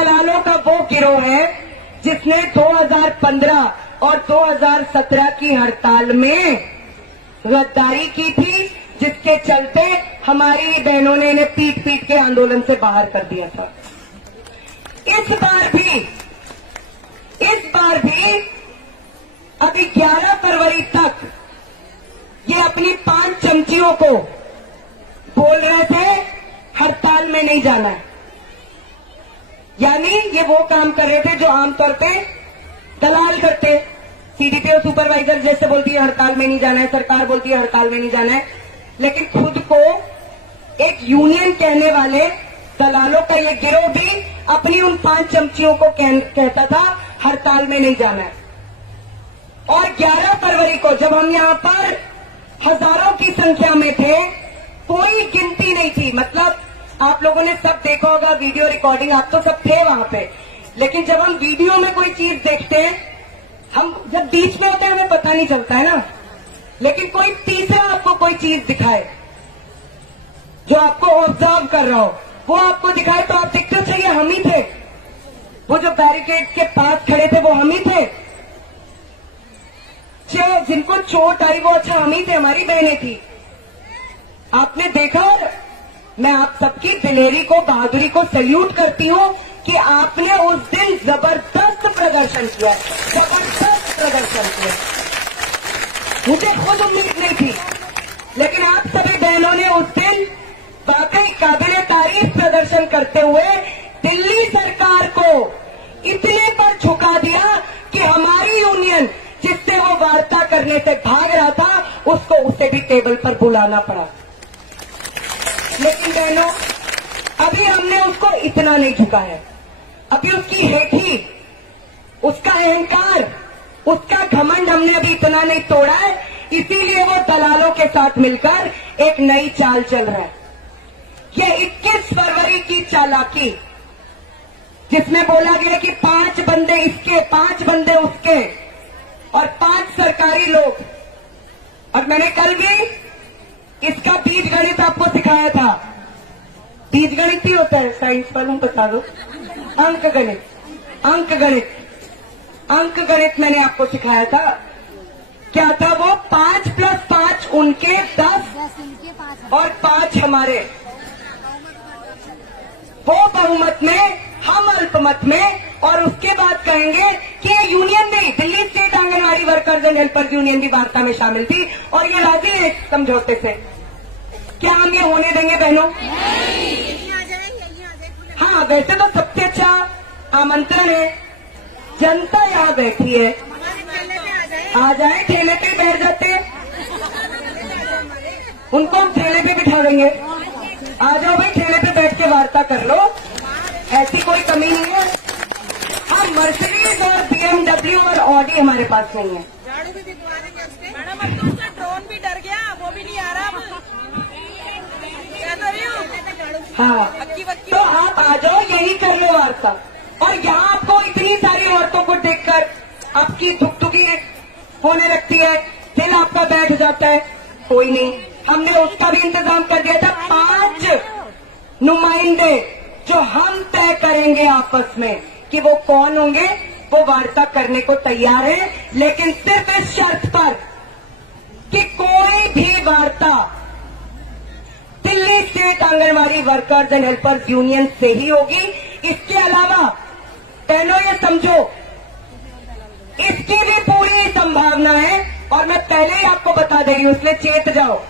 दलालों का वो गिरोह है जिसने 2015 और 2017 की हड़ताल में गद्दारी की थी, जिसके चलते हमारी बहनों ने इन्हें पीट पीट के आंदोलन से बाहर कर दिया था। इस बार भी अभी 11 फरवरी तक ये अपनी 5 चमचियों को बोल रहे थे हड़ताल में नहीं जाना है। यानी ये वो काम कर रहे थे जो आमतौर पे दलाल करते। सीडीपीओ सुपरवाइजर जैसे बोलती है हड़ताल में नहीं जाना है, सरकार बोलती है हड़ताल में नहीं जाना है, लेकिन खुद को एक यूनियन कहने वाले दलालों का ये गिरोह भी अपनी उन 5 चमचियों को कहता था हड़ताल में नहीं जाना है। और 11 फरवरी को जब हम यहाँ पर हजारों की संख्या में थे, कोई गिनती नहीं थी, मतलब आप लोगों ने सब देखा होगा वीडियो रिकॉर्डिंग, आप तो सब थे वहां पे, लेकिन जब हम वीडियो में कोई चीज देखते हैं, हम जब बीच में होते हैं हमें पता नहीं चलता है ना, लेकिन कोई तीसरा आपको कोई चीज दिखाए जो आपको ऑब्जर्व कर रहा हो, वो आपको दिखाए तो आप देखते हो चाहिए हम ही थे, वो जो बैरिकेड के पास खड़े थे वो हम ही थे, जिनको चोट आई वो अच्छा हम ही थे, हमारी बहनें थी। आपने देखा, मैं आप सबकी दिलेरी को, बहादुरी को सैल्यूट करती हूँ कि आपने उस दिन जबरदस्त प्रदर्शन किया, जबरदस्त प्रदर्शन किया। मुझे खुद उम्मीद नहीं थी, लेकिन आप सभी बहनों ने उस दिन वाकई काबिले तारीफ प्रदर्शन करते हुए दिल्ली सरकार को इतने पर झुका दिया कि हमारी यूनियन जिससे वो वार्ता करने से भाग रहा था, उसको उसे भी टेबल पर बुलाना पड़ा। लेकिन बहनों, अभी हमने उसको इतना नहीं झुका है, अभी उसकी हेठी, उसका अहंकार, उसका घमंड हमने अभी इतना नहीं तोड़ा है, इसीलिए वो दलालों के साथ मिलकर एक नई चाल चल रहा है। ये 21 फरवरी की चालाकी, जिसमें बोला गया कि 5 बंदे इसके, 5 बंदे उसके और 5 सरकारी लोग। और मैंने कल भी इसका बीज गणित आपको सिखाया था। बीज गणित ही होता है, साइंस वालों को बता दो, अंक गणित, अंक गणित, अंक गणित मैंने आपको सिखाया था। क्या था वो? 5 + 5 उनके 10 और 5 हमारे, वो बहुमत में, हम अल्पमत में। और उसके बाद कहेंगे कि ये यूनियन भी, Delhi state anganwadi workers and helpers union भी वार्ता में शामिल थी और ये राजी है इस समझौते से। क्या हम ये होने देंगे बहनों? हाँ, वैसे तो सबसे अच्छा आमंत्रण है, जनता यहाँ बैठी है, आ जाए, ठेले पे बैठ जाते हैं, उनको हम ठेले पे बिठा देंगे। आ जाओ भाई, ठेले पे बैठ के वार्ता कर लो, ऐसी कोई कमी नहीं है। हम मर्सिडीज और BMW और ऑडी हमारे पास नहीं है। झाड़ू भी दिखवा देंगे उसके। मैडम, अब तो उसका ड्रोन भी डर गया, वो भी नहीं आ रहा। क्या कर रही हो? हाँ, तो आप आ जाओ, यही कर लो वार्ता। और यहाँ आपको इतनी सारी औरतों को देखकर आपकी धुकधुकी होने लगती है, दिल आपका बैठ जाता है। कोई नहीं, हमने उसका भी इंतजाम कर दिया था। 5 नुमाइंदे जो हम तय करेंगे आपस में कि वो कौन होंगे, वो वार्ता करने को तैयार है, लेकिन सिर्फ इस शर्त पर कि कोई भी वार्ता Delhi state anganwadi workers and helpers union से ही होगी। इसके अलावा बहनों ये समझो, इसकी भी पूरी संभावना है, और मैं पहले ही आपको बता दे रही हूं, इसलिए चेत जाओ,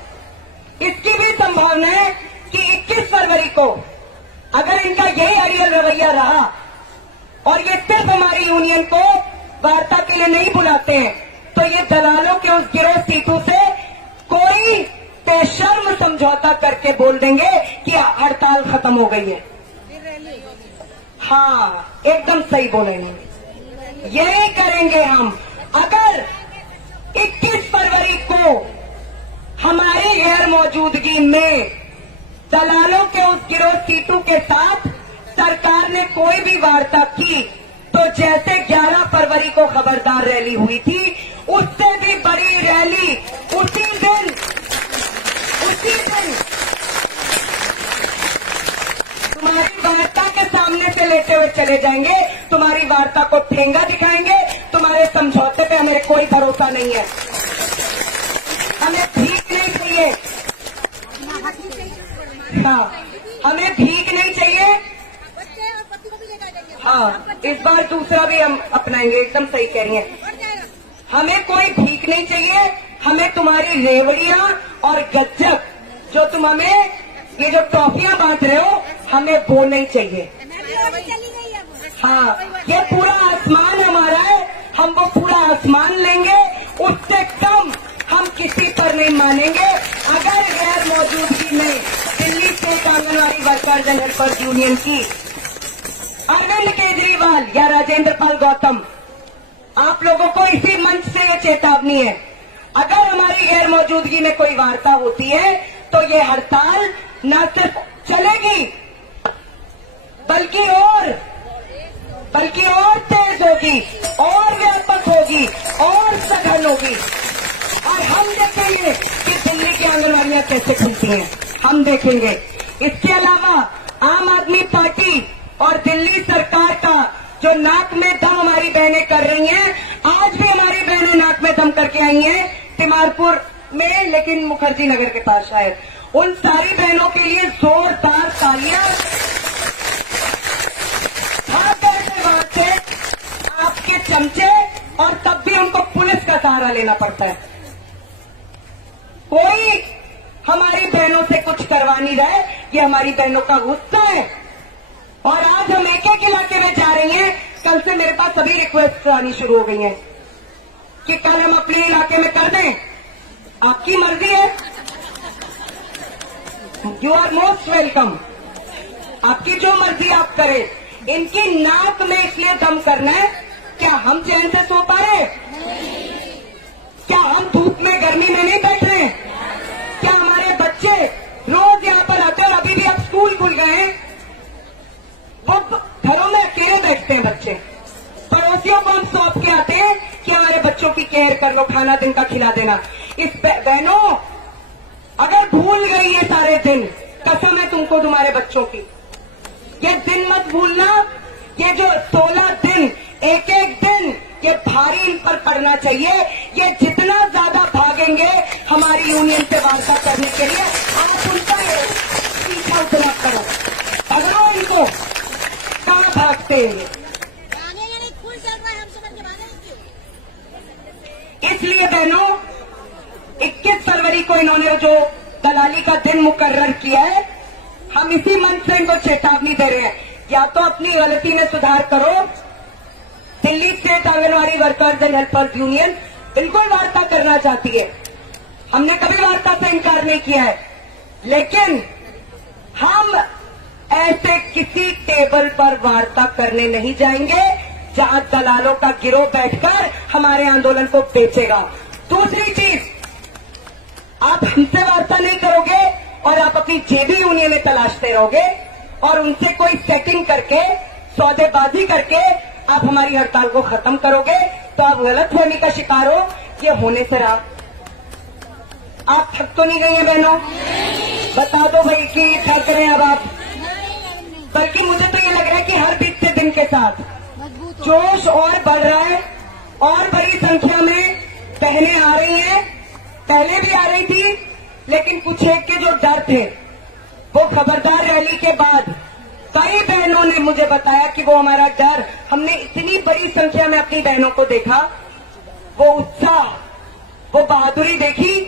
इसकी भी संभावना है कि 21 फरवरी को अगर इनका यही अड़ियल रवैया रहा और ये सिर्फ हमारी यूनियन को वार्ता के लिए नहीं बुलाते हैं, तो ये दलालों के उस गिरोह सीटू से कोई बेशर्म समझौता करके बोल देंगे कि हड़ताल खत्म हो गई है। हाँ, एकदम सही बोलेंगे, यही करेंगे हम। अगर 21 फरवरी को हमारी गैर मौजूदगी में दलालों के उस गिरोह सीटू के साथ सरकार ने कोई भी वार्ता की, तो जैसे 11 फरवरी को खबरदार रैली हुई थी, उससे भी बड़ी रैली उसी दिन तुम्हारी वार्ता के सामने से लेते हुए चले जाएंगे, तुम्हारी वार्ता को ठेंगा दिखाएंगे, तुम्हारे समझौते पे हमें कोई भरोसा नहीं है। हमें भीख नहीं चाहिए, हाँ, हमें भीख नहीं चाहिए। हाँ, इस बार दूसरा भी हम अपनाएंगे, एकदम सही कह रही हैं। हमें कोई भीख नहीं चाहिए, हमें तुम्हारी रेवड़ियां और गज्जक जो तुम हमें ये जो ट्रॉफियां बांट रहे हो, हमें वो नहीं चाहिए। हाँ, ये पूरा आसमान हमारा है, हम वो पूरा आसमान लेंगे, उससे कम हम किसी पर नहीं मानेंगे। अगर गैर मौजूदगी में Delhi state anganwadi workers and helpers union की अरविंद केजरीवाल या राजेंद्र पाल गौतम, आप लोगों को इसी मंच से ये चेतावनी है, अगर हमारी गैर मौजूदगी में कोई वार्ता होती है तो ये हड़ताल न सिर्फ चलेगी बल्कि और तेज होगी, और व्यापक होगी, और सघन होगी। और हम देखेंगे कि दिल्ली की आंगनबाड़ियां कैसे खुलती हैं, हम देखेंगे। इसके अलावा आम आदमी पार्टी और दिल्ली सरकार का जो नाक में दम हमारी बहनें कर रही हैं, आज भी हमारी बहनें नाक में दम करके आई हैं तिमारपुर में, लेकिन मुखर्जी नगर के पास शायद। उन सारी बहनों के लिए जोरदार तालियां। से आपके चमचे, और तब भी हमको पुलिस का सहारा लेना पड़ता है। कोई हमारी बहनों से कुछ करवा नहीं रहा है, ये हमारी बहनों का गुस्सा है। और आज हम एक एक इलाके में जा रही हैं, कल से मेरे पास सभी रिक्वेस्ट आनी शुरू हो गई हैं कि कल हम अपने इलाके में कर दें। आपकी मर्जी है, यू आर मोस्ट वेलकम, आपकी जो मर्जी आप करें। इनकी नाक में इसलिए दम करना है, क्या हम चैन से सो पा रहे? क्या हम धूप में गर्मी में नहीं बैठ रहे? क्या हमारे बच्चे रोज यहाँ पर आते हैं, और अभी भी अब स्कूल खुल गए हैं, वो घरों में अकेले बैठते हैं बच्चे, पड़ोसियों को हम सौंप के आते हैं कि हमारे बच्चों की केयर कर लो, खाना दिन का खिला देना। इस बहनों, अगर भूल गई ये सारे दिन, कसम है तुमको तुम्हारे बच्चों की, ये दिन मत भूलना। ये जो 16 दिन, एक एक दिन ये भारी इन पर पड़ना चाहिए। ये जितना ज्यादा भागेंगे हमारी यूनियन से वार्ता करने के लिए, आप उनका पीछा उतना करो, पकड़ो इनको, कहाँ भागते हैं। इसलिए बहनों, 21 फरवरी को इन्होंने जो दलाली का दिन मुकर्रर किया है, हम इसी मंच से इनको चेतावनी दे रहे हैं, या तो अपनी गलती में सुधार करो। Delhi state anganwadi workers and helpers union बिल्कुल वार्ता करना चाहती है, हमने कभी वार्ता से इनकार नहीं किया है, लेकिन हम ऐसे किसी टेबल पर वार्ता करने नहीं जाएंगे जहां दलालों का गिरोह बैठकर हमारे आंदोलन को बेचेगा। दूसरी चीज, आप हमसे वार्ता नहीं करोगे और आप अपनी जेबी यूनियनें तलाशते रहोगे और उनसे कोई सेटिंग करके, सौदेबाजी करके आप हमारी हड़ताल को खत्म करोगे, तो आप गलतफहमी का शिकार हो। ये होने से रहा। आप थक तो नहीं गई हैं बहनों? बता दो भाई कि थक रहे हैं अब आप? बल्कि मुझे तो ये लग रहा है कि हर बीतते दिन के साथ जोश और बढ़ रहा है, और बड़ी संख्या में बहनें आ रही हैं। पहले भी आ रही थी, लेकिन कुछ एक के जो डर थे, वो खबरदार रैली के बाद कई बहनों ने मुझे बताया कि वो हमारा डर, हमने इतनी बड़ी संख्या में अपनी बहनों को देखा, वो उत्साह, वो बहादुरी देखी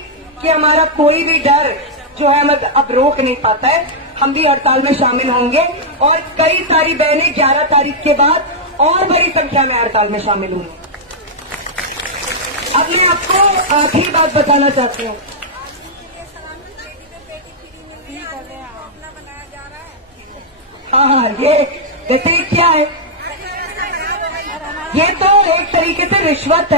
कि हमारा कोई भी डर जो है हमें अब रोक नहीं पाता है। हम भी हड़ताल में शामिल होंगे, और कई सारी बहनें 11 तारीख के बाद और बड़ी संख्या में हड़ताल में शामिल हुई। अब मैं आपको आखिरी बात बताना चाहती हूँ। हाँ, ये देखिए क्या है, ये तो एक तरीके से रिश्वत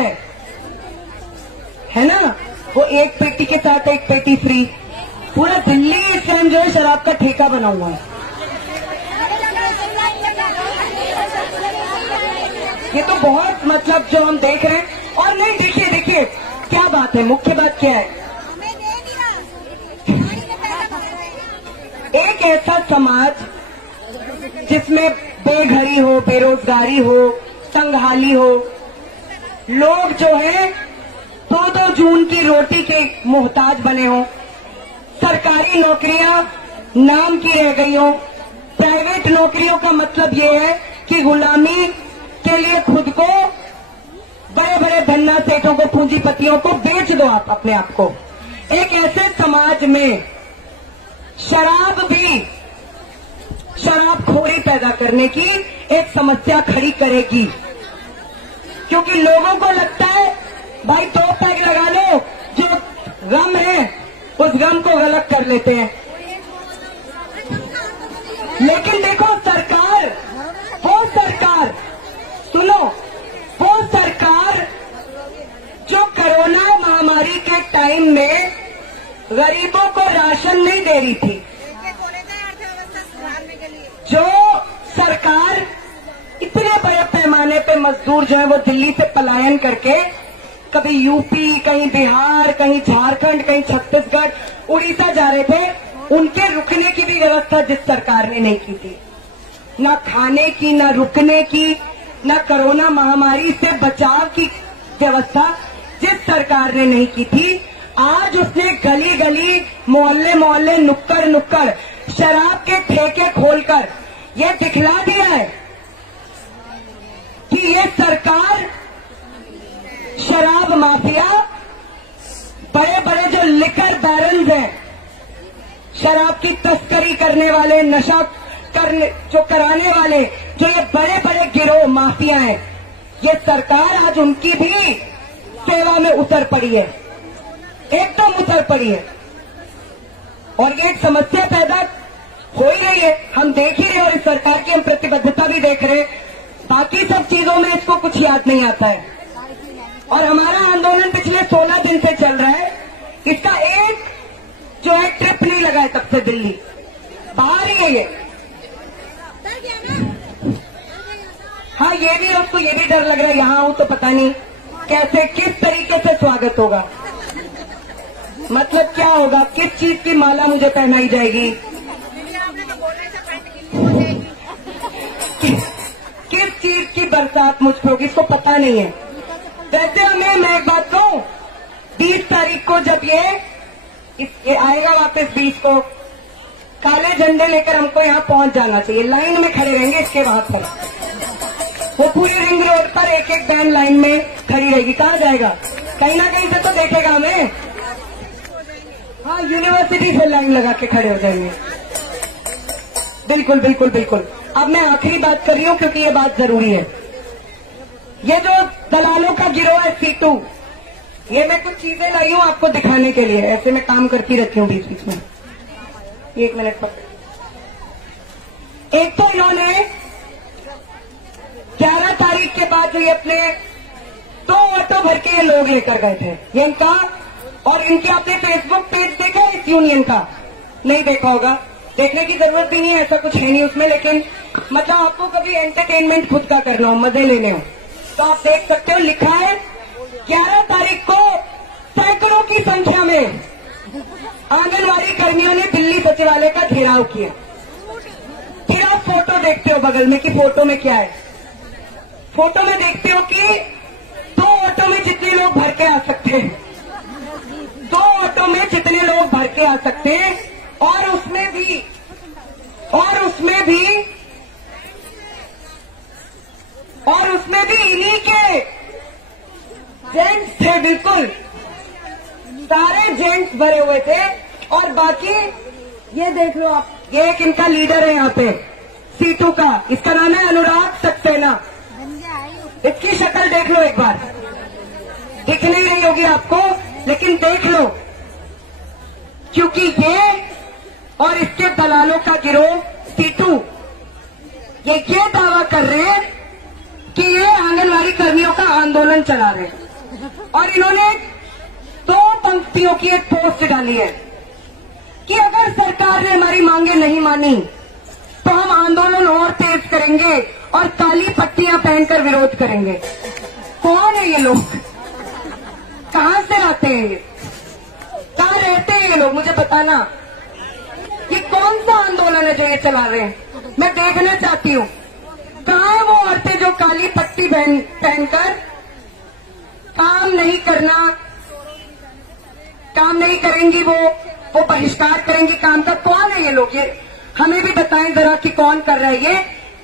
है ना। वो एक पेटी के साथ एक पेटी फ्री। पूरा दिल्ली इस टाइम जो है शराब का ठेका बना हुआ है। ये तो बहुत मतलब जो हम देख रहे हैं। और नहीं, देखिए क्या बात है, मुख्य बात क्या है, एक ऐसा समाज जिसमें बेघरी हो, बेरोजगारी हो, संगहाली हो, लोग जो है 2-2 जून की रोटी के मोहताज बने हो, सरकारी नौकरियां नाम की रह गई हो। प्राइवेट नौकरियों का मतलब ये है कि गुलामी के लिए खुद को, बड़े बड़े धन्ना सेठों को, पूंजीपतियों को बेच दो आप अपने आप को। एक ऐसे समाज में शराब भी शराबखोरी पैदा करने की एक समस्या खड़ी करेगी, क्योंकि लोगों को लगता है भाई 2 पैग लगा लो, जो गम है उस गम को गलत कर लेते हैं। लेकिन देखो सरकार, वो सरकार, सुनो, वो सरकार जो कोरोना महामारी के टाइम में गरीबों को राशन नहीं दे रही थी, जो सरकार इतने बड़े पैमाने पे मजदूर जो है वो दिल्ली से पलायन करके कभी यूपी, कहीं बिहार, कहीं झारखंड, कहीं छत्तीसगढ़, उड़ीसा जा रहे थे, उनके रुकने की भी व्यवस्था जिस सरकार ने नहीं की थी, ना खाने की, ना रुकने की, ना कोरोना महामारी से बचाव की व्यवस्था जिस सरकार ने नहीं की थी, आज उसने गली गली, मोहल्ले मोहल्ले, नुक्कड़ नुक्कड़ शराब के ठेके खोलकर ये दिखला दिया है कि ये सरकार शराब माफिया, बड़े बड़े जो लिकर बैरन्स हैं, शराब की तस्करी करने वाले, नशा करने जो कराने वाले, जो ये बड़े बड़े गिरोह माफिया हैं, ये सरकार आज उनकी भी सेवा में उतर पड़ी है, एकदम उतर पड़ी है। और ये एक समस्या पैदा हो ही रही है, हम देख ही रहे हैं, और इस सरकार की हम प्रतिबद्धता भी देख रहे हैं। बाकी सब चीजों में इसको कुछ याद नहीं आता है। और हमारा आंदोलन पिछले 16 दिन से चल रहा है, इसका एक जो है ट्रिप नहीं लगा है तब से दिल्ली, बाहर ही है ये। हाँ, ये भी, उसको ये भी डर लग रहा है, यहाँ हूं तो पता नहीं कैसे, किस तरीके से स्वागत होगा, मतलब क्या होगा, किस चीज की माला मुझे पहनाई जाएगी, किस चीज की बरसात मुझ पर होगी, इसको पता नहीं है। वैसे हमें, मैं एक बात कहूं, 20 तारीख को जब ये आएगा वापस 20 को, काले झंडे लेकर हमको यहाँ पहुंच जाना चाहिए, लाइन में खड़े रहेंगे इसके बाद पर, वो पूरी रिंग रोड पर एक एक वैन लाइन में खड़ी रहेगी। कहाँ जाएगा, कहीं ना कहीं से तो देखेगा हमें। हाँ, यूनिवर्सिटी से लाइन लगा के खड़े हो जाएंगे। बिल्कुल बिल्कुल बिल्कुल। अब मैं आखिरी बात कर रही हूँ क्योंकि ये बात जरूरी है। ये जो दलालों का गिरोह है C2, ये मैं कुछ चीजें लाई हूँ आपको दिखाने के लिए, ऐसे मैं काम करती रहती हूँ बीच बीच में। 1 मिनट पर। एक तो इन्होंने 11 तारीख के बाद जो ये अपने 2 ऑटो भर के ये लोग लेकर गए थे, ये इनका, और इनके आपने फेसबुक पेज देखा इस यूनियन का? नहीं देखा होगा, देखने की जरूरत भी नहीं है, ऐसा कुछ है नहीं उसमें, लेकिन मतलब आपको कभी एंटरटेनमेंट खुद का करना हो, मजे लेने हो, तो आप देख सकते हो। लिखा है 11 तारीख को सैकड़ों की संख्या में आंगनवाड़ी कर्मियों ने दिल्ली सचिवालय का घेराव किया। फिर आप फोटो देखते हो बगल में कि फोटो में क्या है, फोटो में देखते हो कि 2 ऑटो में जितने लोग भर के आ सकते हैं, 2 ऑटो में जितने लोग भर के आ सकते हैं, और उसमें भी इन्हीं के जेंट्स थे, बिल्कुल सारे जेंट्स भरे हुए थे। और बाकी ये देख लो आप, ये एक इनका लीडर है यहाँ पे C2 का, इसका नाम है अनुराग सक्सेना। इसकी शक्ल देख लो एक बार, दिख नहीं रही होगी आपको, लेकिन देख लो, क्योंकि ये और इसके दलालों का गिरोह C2 ये दावा कर रहे हैं कि ये आंगनवाड़ी कर्मियों का आंदोलन चला रहे हैं। और इन्होंने 2 पंक्तियों की एक पोस्ट डाली है कि अगर सरकार ने हमारी मांगे नहीं मानी तो हम आंदोलन और तेज करेंगे और काली पट्टियां पहनकर विरोध करेंगे। कौन है ये लोग, कहां से आते हैं ये, कहां रहते हैं ये लोग, मुझे बताना। ये कौन सा आंदोलन है जो ये चला रहे हैं, मैं देखना चाहती हूँ। वर्दी पहनकर काम नहीं करेंगी, वो बहिष्कार करेंगी काम का। कौन है ये लोग? ये हमें भी बताएं जरा कि कौन कर रहा है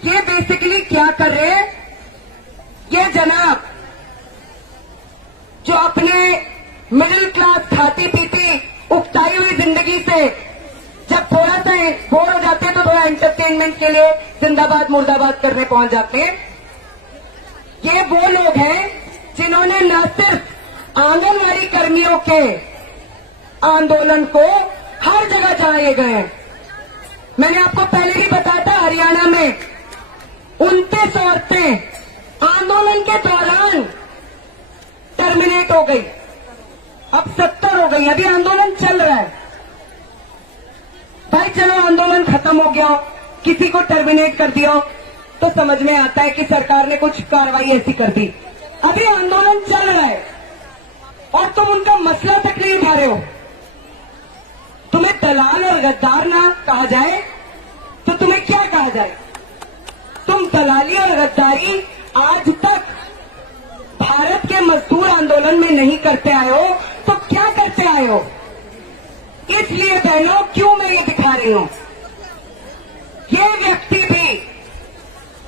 ये बेसिकली क्या कर रहे हैं? ये जनाब जो अपने मिडिल क्लास खाती पीती उकताई हुई जिंदगी से जब थोड़ा सा बोर हो जाते हैं तो थोड़ा एंटरटेनमेंट के लिए जिंदाबाद मुर्दाबाद करने पहुंच जाते हैं। ये वो लोग हैं जिन्होंने न सिर्फ आंगनवाड़ी कर्मियों के आंदोलन को हर जगह जहां ये गए हैं, मैंने आपको पहले भी बताया था, हरियाणा में 29 औरतें आंदोलन के दौरान टर्मिनेट हो गई, अब 70 हो गई। अभी आंदोलन चल रहा है। भाई चलो आंदोलन खत्म हो गया, किसी को टर्मिनेट कर दिया तो समझ में आता है कि सरकार ने कुछ कार्रवाई ऐसी कर दी। अभी आंदोलन चल रहा है और तुम उनका मसला तक नहीं उठा रहे हो। तुम्हें दलाल और गद्दार ना कहा जाए तो तुम्हें क्या कहा जाए? तुम दलाली और गद्दारी आज तक भारत के मजदूर आंदोलन में नहीं करते आए हो तो क्या करते आए हो? इसलिए बहनों क्यों मैं ये दिखा रही हूं, ये व्यक्ति भी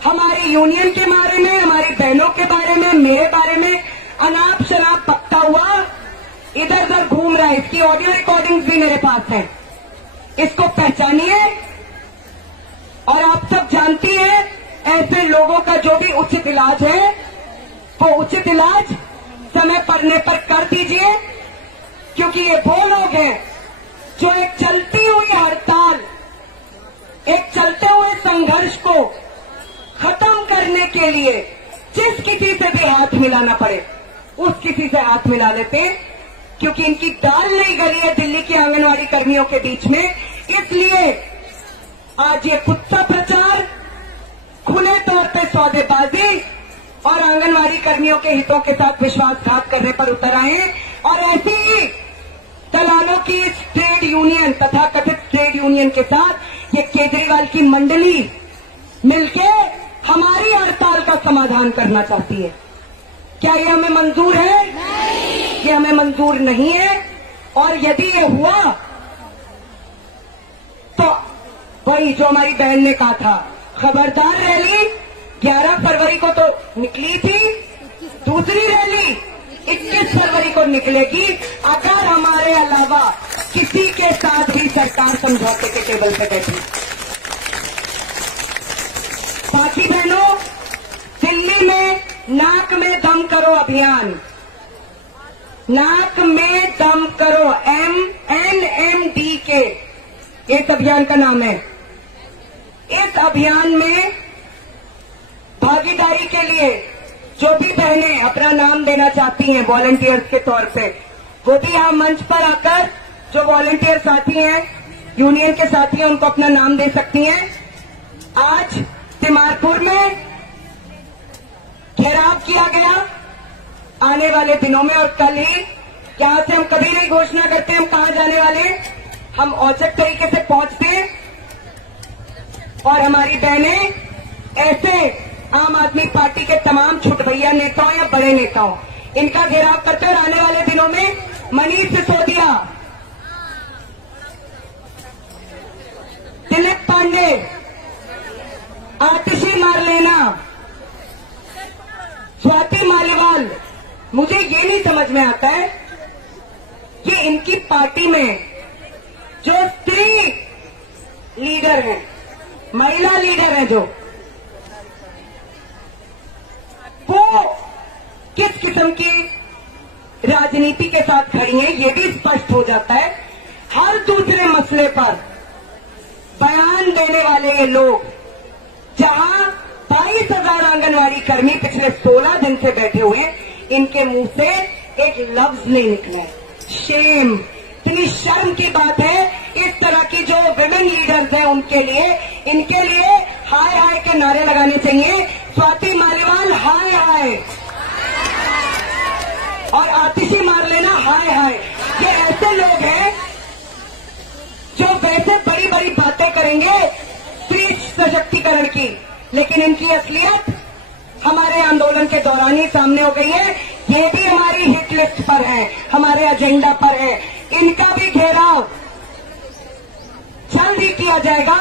हमारी यूनियन के बारे में, हमारी बहनों के बारे में, मेरे बारे में अनाप शनाप पकता हुआ इधर उधर घूम रहा है। इसकी ऑडियो रिकॉर्डिंग्स भी मेरे पास है। इसको पहचानिए और आप सब जानती हैं ऐसे लोगों का जो भी उचित इलाज है वो उचित इलाज समय पड़ने पर कर दीजिए, क्योंकि ये वो लोग हैं जो एक चलती हुई हड़ताल, एक चलते हुए संघर्ष को खत्म करने के लिए जिस किसी से भी हाथ मिलाना पड़े उस किसी से हाथ मिला लेते हैं, क्योंकि इनकी दाल नहीं गली है दिल्ली की आंगनवाड़ी कर्मियों के बीच में। इसलिए आज ये कुत्ता प्रचार, खुले तौर पे सौदेबाजी और आंगनवाड़ी कर्मियों के हितों के साथ विश्वासघात करने पर उतर आए हैं। और ऐसी ही दलालों की इस ट्रेड यूनियन तथा कथित ट्रेड यूनियन के साथ ये केजरीवाल की मंडली मिलके हमारी हड़ताल का समाधान करना चाहती है। क्या ये हमें मंजूर है? नहीं। ये हमें मंजूर नहीं है। और यदि ये हुआ तो वही जो हमारी बहन ने कहा था, खबरदार रैली 11 फरवरी को तो निकली थी, दूसरी रैली 21 फरवरी को निकलेगी अगर हमारे अलावा किसी के साथ भी सरकार समझौते के टेबल पर बैठी। बाकी बहनों, दिल्ली में नाक में दम करो अभियान, नाक में दम करो, NMDK इस अभियान का नाम है। इस अभियान में भागीदारी के लिए जो भी बहनें अपना नाम देना चाहती हैं वॉलंटियर्स के तौर पे, वो भी यहाँ मंच पर आकर जो वॉलंटियर साथी हैं, यूनियन के साथी हैं, उनको अपना नाम दे सकती हैं। आज तिमारपुर में घेराव किया गया आने वाले दिनों में, और कल ही यहां से हम कभी नहीं घोषणा करते हम कहां जाने वाले, हम औचक तरीके से पहुंचते हैं और हमारी बहनें ऐसे आम आदमी पार्टी के तमाम छुटभैया नेताओं या बड़े नेताओं इनका घेराव करते हैं। और आने वाले दिनों में मनीष सिसोदिया, दिलीप पांडे, आतिशी मारलेना, स्वाति मालीवाल, मुझे ये नहीं समझ में आता है कि इनकी पार्टी में जो स्त्री लीडर हैं, महिला लीडर हैं, जो वो किस किस्म की राजनीति के साथ खड़ी हैं ये भी स्पष्ट हो जाता है। हर दूसरे मसले पर बयान देने वाले ये लोग, जहां 22,000 आंगनवाड़ी कर्मी पिछले 16 दिन से बैठे हुए, इनके मुंह से एक लफ्ज नहीं निकला है। शेम, इतनी शर्म की बात है। इस तरह की जो विमेन लीडर्स हैं उनके लिए, इनके लिए हाय हाय के नारे लगाने चाहिए। स्वाति मालीवाल हाय हाय, और आतिशी मारलेना हाय हाय। ये ऐसे लोग हैं जो वैसे बड़ी बड़ी बातें करेंगे स्त्री सशक्तिकरण की, लेकिन इनकी असलियत हमारे आंदोलन के दौरान ही सामने हो गई है। ये भी हमारी हिट लिस्ट पर है, हमारे एजेंडा पर है। इनका भी घेराव जल्द ही किया जाएगा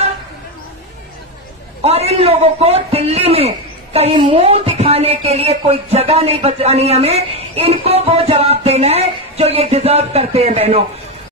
और इन लोगों को दिल्ली में कहीं मुंह दिखाने के लिए कोई जगह नहीं बचानी हमें। इनको वो जवाब देना है जो ये डिजर्व करते हैं बहनों।